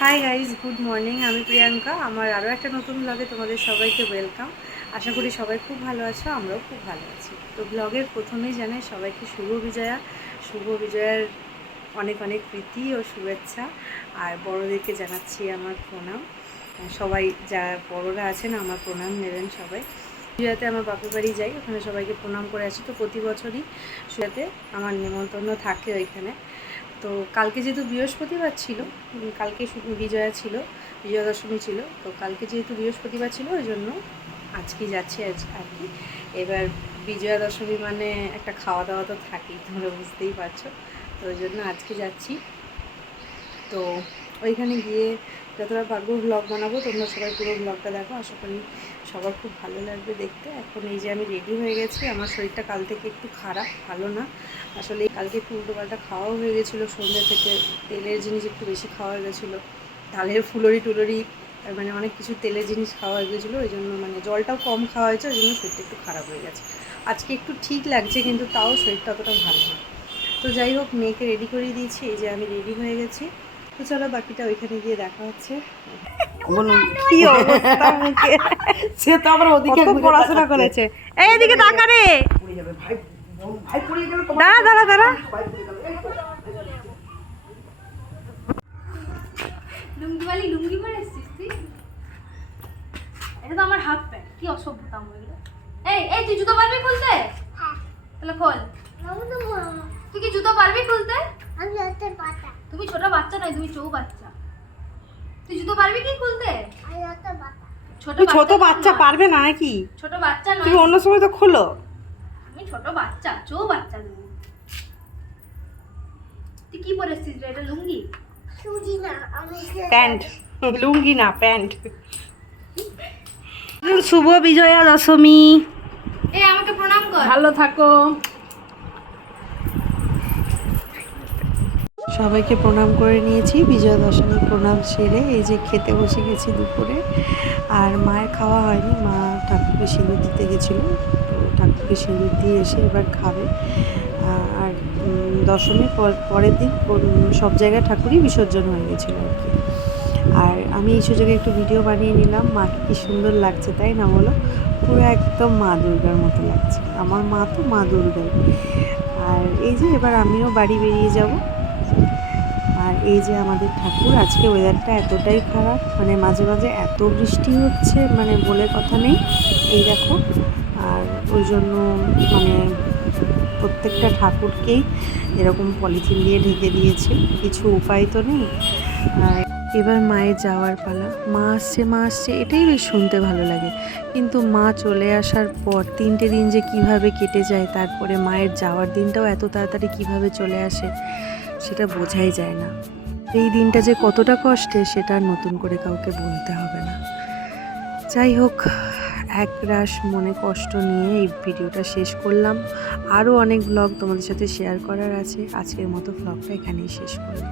Hi guys, good morning. আমি প্রিয়াঙ্কা। আমার আরও একটা নতুন ব্লগে তোমাদের সবাইকে ওয়েলকাম। আশা করি সবাই খুব ভালো আছো, আমরাও খুব ভালো আছি। তো ব্লগের প্রথমেই জানাই সবাইকে শুভ বিজয়া। শুভ বিজয়ার অনেক অনেক প্রীতি ও শুভেচ্ছা। আর বড়োদেরকে জানাচ্ছি আমার প্রণাম। সবাই যা বড়োরা আছেন আমার প্রণাম নেবেন সবাই। বিজয়াতে আমার বাপের বাড়ি যাই, ওখানে সবাইকে প্রণাম করে আসি। তো প্রতি বছরই শুয়াতে আমার নিমন্ত্রণ থাকে ওইখানে। তো কালকে যেহেতু বৃহস্পতিবার ছিল, কালকে বিজয়া ছিল, বিজয়া দশমী ছিল, তো কালকে যেহেতু বৃহস্পতিবার ছিল ওই জন্য আজকেই যাচ্ছি আর কি। এবার বিজয়া দশমী মানে একটা খাওয়া দাওয়া তো থাকেই, তোমরা বুঝতেই পারছো। তো ওই জন্য আজকে যাচ্ছি। তো ওইখানে গিয়ে যতটা পারবো ব্লগ বানাবো, তোমরা সবাই পুরো ব্লগটা দেখো। আশা করি সবার খুব ভালো লাগবে দেখতে। এখন এই যে আমি রেডি হয়ে গেছি। আমার শরীরটা কাল থেকে একটু খারাপ, ভালো না আসলে। কালকে একটু উল্টোপাল্টা খাওয়াও হয়ে গেছিলো, সন্ধ্যে থেকে তেলের জিনিস একটু বেশি খাওয়া হয়ে গেছিলো, ডালের ফুলরি টুলরি, মানে অনেক কিছু তেলের জিনিস খাওয়া হয়ে গেছিলো। ওই জন্য মানে জলটাও কম খাওয়া হয়েছে, ওই জন্য শরীরটা একটু খারাপ হয়ে গেছে। আজকে একটু ঠিক লাগছে, কিন্তু তাও শরীরটা অতটা ভালো না। তো যাই হোক, মেয়েকে রেডি করিয়ে দিয়েছি। এই যে আমি রেডি হয়ে গেছি। তো চলো বাকিটা ওইখানে গিয়ে দেখা হচ্ছে। কি অবস্থা মুখে, সে তো আবার ওদিকে কত পড়াশোনা করেছে। এই এদিকে তাকা রে, দাঁড়া দাঁড়া দাঁড়া। লুঙ্গিওয়ালি লুঙ্গি পরে এসেছিস তুই? এটা তো আমার হাফ প্যান্ট। কি অসভ্যতা এগুলো। এই এই তুই জুতো পারবি খুলতে? হ্যাঁ। তাহলে খোল। তুই কি জুতো পারবি খুলতে? আমি ছোট বাচ্চা। তুমি ছোট বাচ্চা নয়, তুমি চৌ বাচ্চা। তুই জুতো পারবি কি খুলতে? আমি ছোট বাচ্চা। ছোট বাচ্চা পারবে না নাকি? ছোট বাচ্চা নয়, তুমি অন্য সময় তো খোলো। আমি ছোট বাচ্চা, চৌ বাচ্চা তুমি। তুই কি পরে এসেছিস রে? এটা লুঙ্গি? প্যান্ট, লুঙ্গি না প্যান্ট। শুভ বিজয়া দশমী। এই আমাকে প্রণাম কর। ভালো থাকো। সবাইকে প্রণাম করে নিয়েছি। বিজয়া দশমী প্রণাম সেরে এই যে খেতে বসে গেছি দুপুরে। আর মায়ের খাওয়া হয়নি, মা ঠাকুরকে সিঁদুর দিতে গেছিলো। তো ঠাকুরকে সিঁদুর দিয়ে এসে এবার খাবে। আর দশমীর পরের দিন সব জায়গায় ঠাকুরই বিসর্জন হয়ে গেছিলো আর কি। আর আমি এই সুযোগে একটু ভিডিও বানিয়ে নিলাম। মাকে কি সুন্দর লাগছে তাই না বলো? পুরো একদম মা দুর্গার মতো লাগছে। আমার মা তো মা দুর্গাই। আর এই যে এবার আমিও বাড়ি বেরিয়ে যাব। আর এই যে আমাদের ঠাকুর, আজকে ওয়েদারটা এতটাই খারাপ, মানে মাঝে মাঝে এত বৃষ্টি হচ্ছে, মানে বলে কথা নেই। এই দেখো, আর ওই জন্য মানে প্রত্যেকটা ঠাকুরকেই এরকম পলিথিন দিয়ে ঢেকে দিয়েছে, কিছু উপায় তো নেই। আর এবার মায়ের যাওয়ার পালা। মা আসছে এটাই বেশ শুনতে ভালো লাগে, কিন্তু মা চলে আসার পর 3টে দিন যে কিভাবে কেটে যায়, তারপরে মায়ের যাওয়ার দিনটাও এত তাড়াতাড়ি কিভাবে চলে আসে সেটা বোঝাই যায় না। এই দিনটা যে কতটা কষ্টের সেটা আর নতুন করে কাউকে বলতে হবে না। যাই হোক, একরাশ মনে কষ্ট নিয়ে এই ভিডিওটা শেষ করলাম। আরও অনেক ব্লগ তোমাদের সাথে শেয়ার করার আছে। আজকের মতো ব্লগটা এখানেই শেষ করলাম।